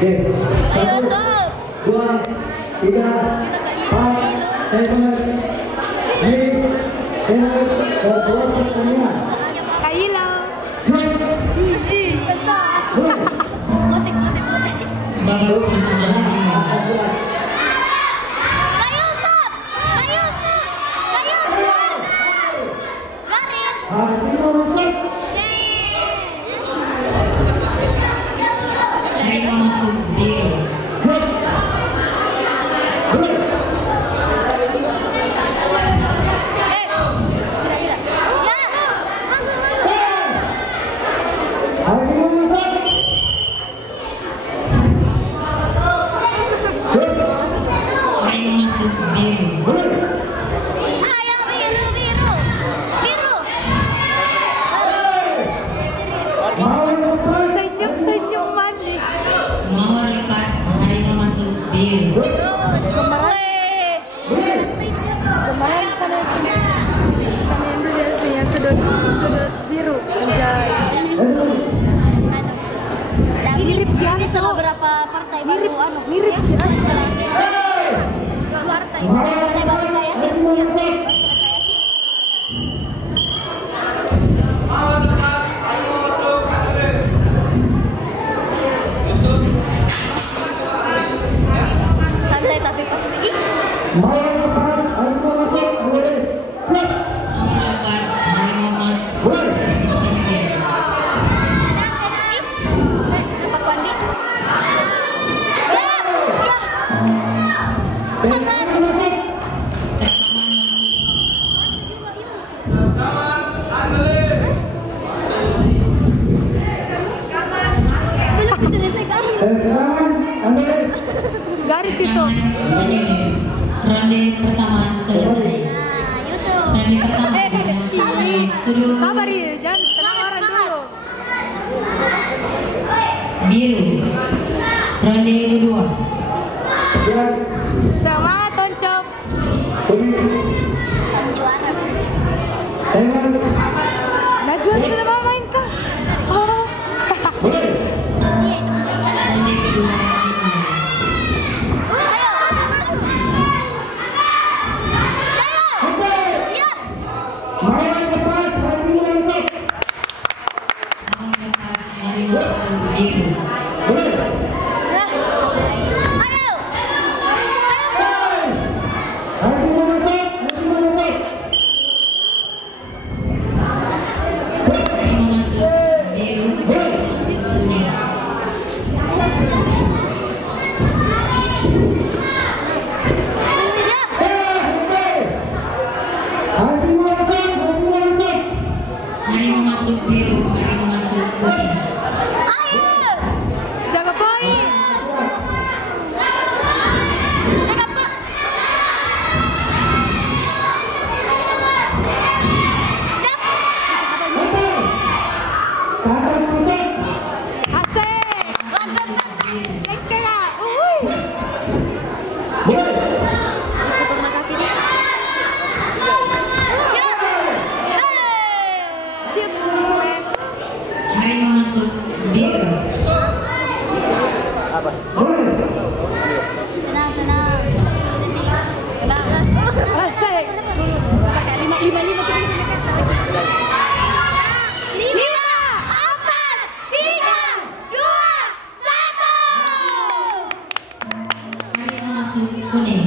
Oke, 1, 2, 3, 4, pertandingan. Kaila. Babak pertama. Harimau masuk biru. Harimau masuk biru. Senyum-senyum manis. Mau lepas, harimau masuk biru. Kemarin sana yang dulu yang sudut biru. Mirip Ini salah berapa partai baru mirip dua partai baru saya sih. Santai tapi pasti. Mau lepas, harimau masuk biru. Pak Wandi. Semangat. Belum selesai garis itu. Ronde pertama selesai. Ronde pertama sudah Sabar ya, jangan tenang orang dulu. biru. Ronde kedua. Semangat Toncok. Najwa sudah mau main kah? Oh. Ronde kedua. Mau lepas, harimau masuk biru. Harimau masuk biru. Masuk kuning. Harimau masuk biru. Harimau masuk kuning. Jaga poin. Asik. Engkela. Harimau masuk biru. Asik. Lima. 5, 4, 3, 2, 1. Harimau masuk kuning.